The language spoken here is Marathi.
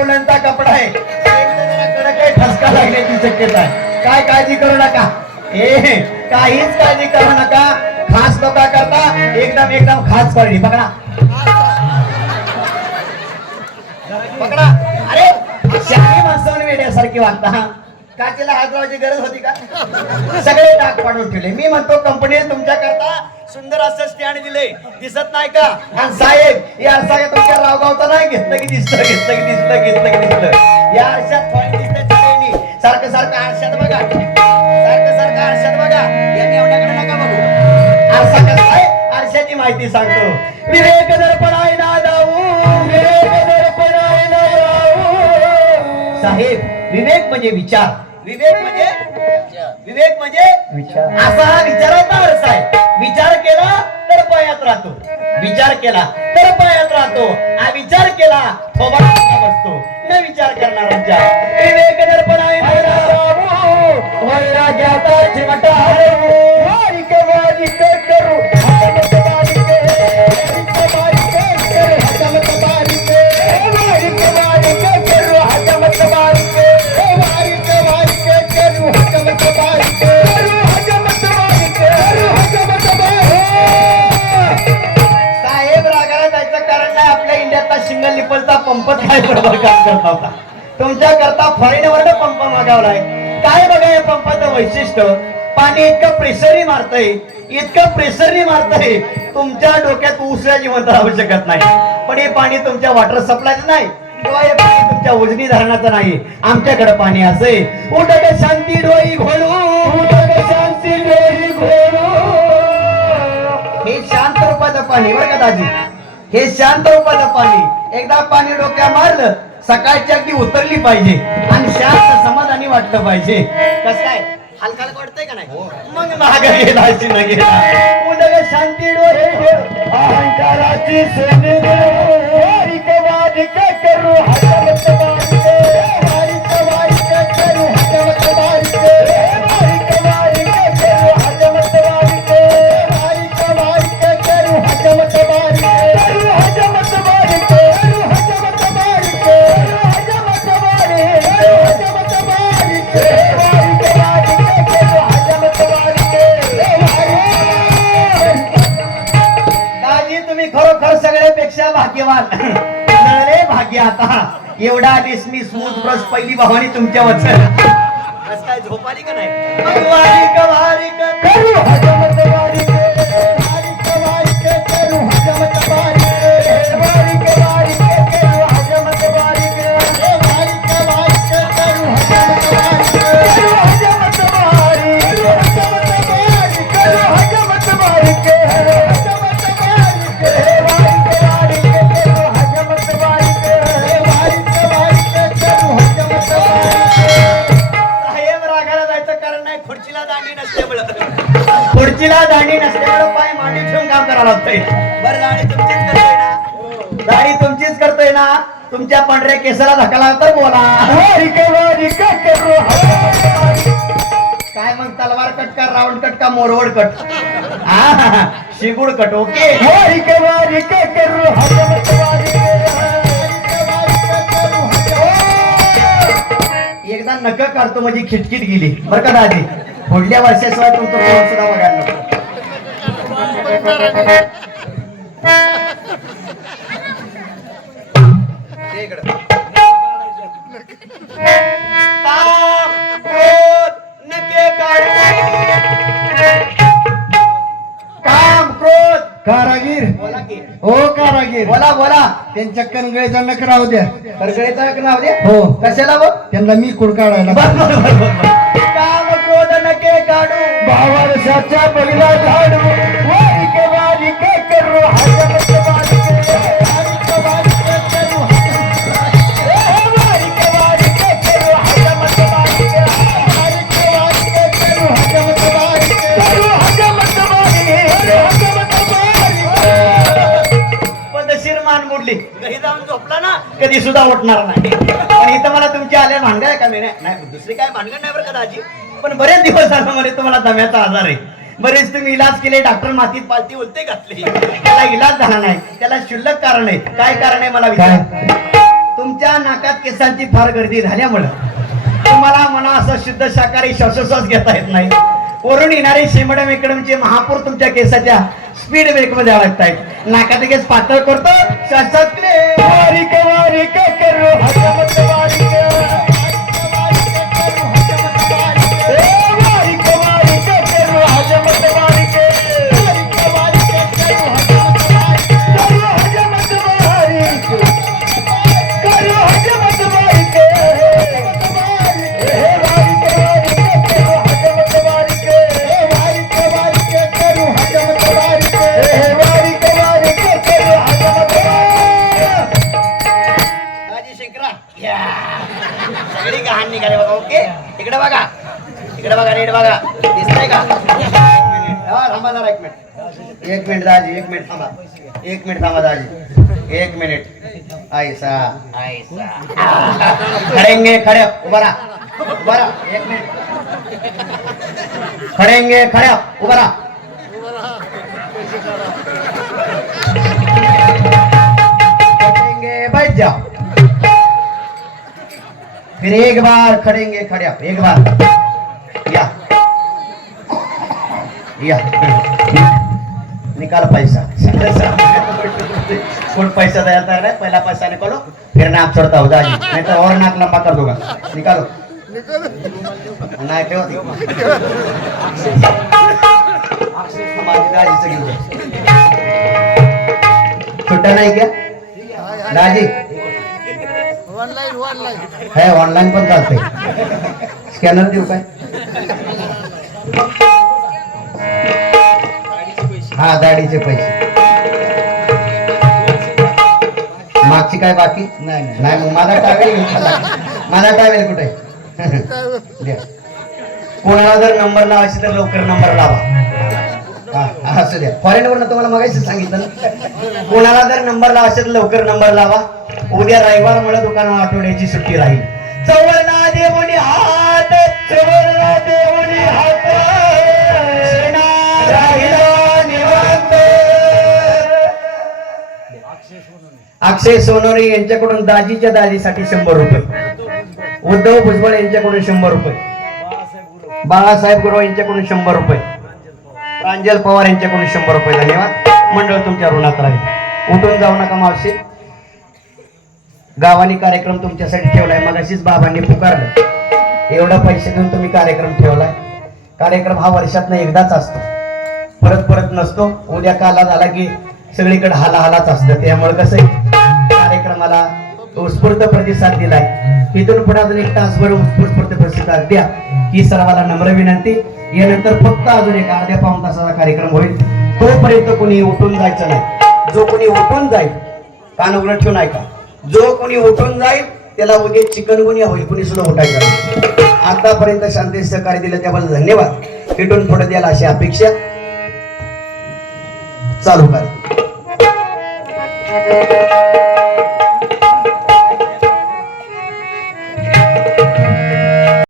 उलनचा कपडा आहे. काही ठसका लागण्याची शक्यता आहे. काय काळजी करू नका. हे काहीच काळजी करू नका. खास नका करता. एकदम एकदम खास पडली. पकडा. पकडा. अरे शाही माणसावर वेड्यासारखी वागता हा. का हात लावायची गरज होती का? सगळे डाग पाडून ठेवले. मी म्हणतो कंपनी तुमच्या करता सुंदर असं स्टँड दिले. दिसत नाही का? आणि साहेब या आरसा तुमच्या रावगावचा नाही घेतलं की दिसलं घेतलं की दिसलं घेतलं की दिसलं. या आरशात फळ दिसतं सारखं सारखं आरशात बघा. सारखं सारखं आरशात बघा. यांनी एवढ्याकडे नका बघू. आरसा कसा आहे? आरशाची माहिती सांगतो. विवेक दर्पण आहे ना जाऊ विवेक दर्पण आहे ना जाऊ. साहेब विवेक म्हणजे विचार. विवेक म्हणजे विवेक म्हणजे विचार. असा हा विचाराचा अर्थ आहे. विचार केला तर पायात राहतो विचार केला तर पायात राहतो हा विचार केला बसतो न विचार करणाऱ्यांच्या विवेक दर्पण आहे वैराग्याचा चिमटा हरवू. बरोबर काम करत होता तुमच्या करता फॉरेन वरनं पंप मागावलाय काय बघा या पंपाचं वैशिष्ट्य? पाणी इतकं प्रेशरही मारतय इतकं प्रेशरही मारतय तुमच्या डोक्यात उसळ्या जिवंत राहू शकत नाही. पण हे पाणी तुमच्या वॉटर सप्लायचं नाही किंवा हे पाणी तुमच्या उजनी धरणाचं नाही. आमच्याकडे पाणी असे उडक शांती डोई घोळू उडक शांती डोई घोळू हे शांत रूपाचं पाणी बरं का दाजी? हे शांत रूपाचं पाणी. एकदा पाणी डोक्या मारलं सकाळची अगदी उतरली पाहिजे. आणि शांत समाधानी वाटलं पाहिजे. कसं काय? हलका वाटतंय का नाही? मग माग गेला अशी न. गेला उदक शांती डोळे. ठेव, अहंकाराची सेने देव. वारीक वारीक करू भाग्यवान. सगळे भाग्य आता. एवढा डिस्मी स्मूथ ब्रश पहिली भावानी तुमच्यावर काय झोपाली का नाही? तुमच्या पांढऱ्या केसाला धक्का तर बोला. काय मग तलवार कट का राऊंड कट का मोरवड कट? हा शिगुड कट ओके? एकदा नक काढतो म्हणजे खिटकीट गेली. बरं का दादी? पुढल्या वर्षाशिवाय तुमचं सुद्धा बघायला नको. काम, क्रोध, नके काढू. काम क्रोध. कारागीर. बोला की. हो कारागीर. बोला बोला. त्यांच्या कणगळीचा नक राहू द्या. करगळीचा एक नाव दे हो. कशाला बघ त्यांना मी कुड काढायला काम क्रोध नके काढू. भावारशाच्या बगला झाडू. सुद्धा उठणार नाही. पण इथं मला तुमची आल्या भांडण आहे का? मी नाही दुसरी काय भानगड नाही बरं का दाजी? पण बरेच दिवस झालं म्हणे तुम्हाला दम्याचा आजार आहे. बरेच तुम्ही इलाज केले डॉक्टर मातीत पालती उलटे घातले. त्याला इलाज झाला नाही. त्याला शुल्लक कारण आहे. काय कारण आहे मला विचार. तुमच्या नाकात केसांची फार गर्दी झाल्यामुळं तुम्हाला मना असं शुद्ध शाकाहारी श्वासोश्वास घेता येत नाही. वरून येणारे शेमडम इकडमचे महापूर तुमच्या केसाच्या स्पीड ब्रेकमध्ये अडकतायत. नाकात केस पातळ करतो श्वासात वारिक वारिक करो हजमत वारिक एक मिनिट. एक एक एक मिनिट थांबा दाजी. एक मिनिट. ऐसा खडेंगे, खडे, उभा राहा. एक मिनिट. खडेंगे राहा. बैठ जाओ. फिर एक बार खड़ेंगे, खड़े, एक बार. या. निकाल पैसा. कौन पैसा तैयार कर रहा है पहला पैसा निकालो फिर नाक छोड़ता हो दाजी नहीं तो और नाक लंबा कर दूंगा निकालो. नाही ठेव ती. माझी दाजीचं घेऊन जा. सुट्टा नाही क्या दाजी. है ऑनलाईन पण चालतंय. स्कॅनर देऊ काय? हा दाढीचे पैसे. मागची काय बाकी? नाही नाही. मग माझा टावेल. माझा टावेल कुठे? कोणाला जर नंबर लावायचे तर लवकर नंबर लावा. असू द्या. फॉरेन वरनं तुम्हाला मगाशी सांगितलं ना? कोणाला जर नंबर लावायचे तर लवकर नंबर लावा. उद्या रविवार मुळे दुकानावर आठवड्याची सुट्टी राहील. चवळना देवणी हात चवळना देवणी हात. अक्षय सोनवणे यांच्याकडून दाजीच्या दाजीसाठी शंभर रुपये. उद्धव भुजबळ यांच्याकडून शंभर रुपये. बाळासाहेब गुरव यांच्याकडून शंभर रुपये. प्रांजल पवार यांच्याकडून शंभर रुपये. धन्यवाद. मंडळ तुमच्या ऋणात राहील. उठून जाऊ नका मावशी. गावाने कार्यक्रम तुमच्यासाठी ठेवलाय. मग अशीच बाबांनी पुकारलं. एवढं पैसे देऊन तुम्ही कार्यक्रम ठेवलाय. कार्यक्रम हा वर्षात एकदाच असतो. परत परत नसतो. उद्या काला झाला की सगळीकडे हाला हालाच असतं. त्यामुळे कसं आहे, कार्यक्रमाला उत्स्फूर्त प्रतिसाद दिलाय. इथून पुढे अजून एक तासभर उत्स्फूर्त प्रतिसाद द्या ही सर्वांना नम्र विनंती. यानंतर फक्त अजून एक अर्ध्या पाऊन तासाचा कार्यक्रम होईल. तोपर्यंत कोणी उठून जायचं नाही. जो कोणी उठून जाईल कान उघडं ठेवून ऐका. जो कोणी उठून जाईल त्याला उद्या चिकनगुनिया होईल. कुणी सुद्धा उठायचं आतापर्यंत शांती सहकार्य दिलं त्याबद्दल धन्यवाद. इथून पुढे द्यायला अशी अपेक्षा चालू करा.